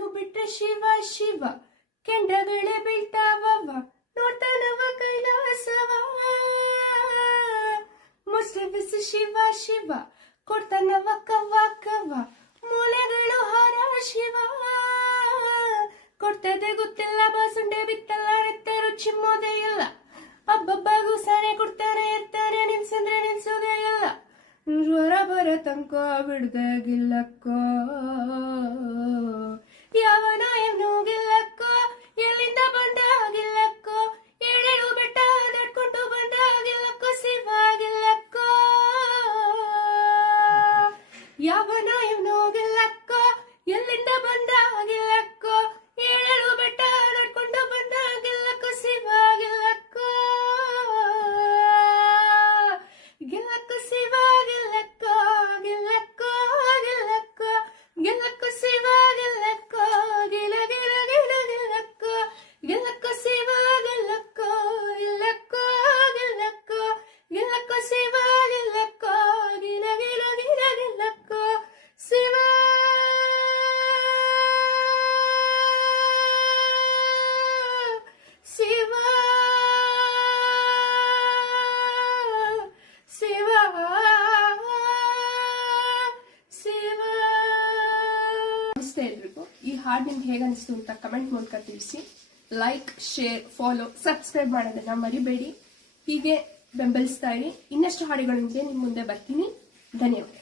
ನಿನ್ನನ್ನು ಬಿಟ್ರೆ ಶಿವ ಶಿವ ಕೆಂಡಗಳೇ ಬೀಳ್ತಾವವ ನೋಡ್ತಾನವ ಕೈಲಾಸವ ಮುಸ್ರೆ ಬಿಸಿ ಶಿವ ಶಿವ ಕೊಡ್ತಾನವ ಕವ್ವ ಕವ್ವ ಮೂಲೆಗಳು ಹಾರ ಶಿವ ಕೊಡ್ತದೆ ಗೊತ್ತಿಲ್ಲ ಬಾಸುಂಡೆ ಬಿತ್ತಲ್ಲ ನೆತ್ತ ರುಚಿ ಮೋದೆ ಇಲ್ಲ ಹಬ್ಬಬ್ಬಗೂ ಸಾನೆ ಕೊಡ್ತಾನೆ ಇರ್ತಾನೆ ನಿಲ್ಸಂದ್ರೆ ನಿಲ್ಸೋದೇ ಇಲ್ಲ ಜ್ವರ ಬರ ತನಕ ಬಿಡ್ದಾಗಿಲ್ಲಕ್ಕೋ ಯಾವನ ಏನು ಗಿಲ್ಲಕ್ಕೋ ಎಲ್ಲಿಂದ ಬಂದಾಗಿಲ್ಲಕ್ಕೋ ಏಳೇಳು ಬೆಟ್ಟ ನಡ್ಕೊಂಡು ಬಂದಾಗಿಲ್ಲಕ್ಕೋ ಶಿವಾಗಿಲ್ಲಕ್ಕೋ ಯಾವನ ಏನು ಗಿಲ್ಲಕ್ಕೋ ಎಲ್ಲಿಂದ ಬಂದಾಗಿಲ್ಲಕ್ಕೋ ಏಳೇಳು ಬೆಟ್ಟ ನಡ್ಕೊಂಡು ಬಂದಾಗಿಲ್ಲಕ್ಕೋ ಶಿವಾಗಿಲ್ಲಕ್ಕೋ ಗಿಲ್ಲಕ್ಕೋ ಶಿವಾಗಿಲ್ಲಕ್ಕೋ ಗಿಲ್ಲಕ್ಕೋ ಗಿಲ್ಲಕ್ಕೋ ಗಿಲ್ಲಕ್ಕೋ ಶಿವಾಗಿಲ್ಲಕ್ಕೋ ಗಿಲ ಗಿಲ ಗಿಲ ಗಿಲ್ಲಕ್ಕೋ ಗಿಲ್ಲಕ್ಕೋ ಶಿವಾಗಿಲ್ಲಕ್ಕೋ ಗಿಲ್ಲಕ್ಕೋ ಗಿಲ್ಲಕ್ಕೋ ಗಿಲ್ಲಕ್ಕೋ ಶಿವಾಗಿಲ್ಲಕ್ಕೋ ಗಿಲ ಗಿಲ ಗಿಲ ಗಿಲ್ಲಕ್ಕೋ ಶಿವ ಶಿವ ಶಿವ ಶಿವ. ನಮಸ್ತೆ ಎಲ್ರಿಗೂ. ಈ ಹಾಡು ನಿಮ್ಗೆ ಹೇಗೆ ಅನಿಸ್ತು ಅಂತ ಕಮೆಂಟ್ ಮೂಲಕ ತಿಳಿಸಿ. ಲೈಕ್, ಶೇರ್, ಫಾಲೋ, ಸಬ್ಸ್ಕ್ರೈಬ್ ಮಾಡೋದನ್ನ ಮರಿಬೇಡಿ. ಹೀಗೆ ಬೆಂಬಲಿಸ್ತಾ ಇರಿ. ಇನ್ನಷ್ಟು ಹಾಡುಗಳೊಂದಿಗೆ ನಿಮ್ಮ ಮುಂದೆ ಬರ್ತೀನಿ. ಧನ್ಯವಾದ.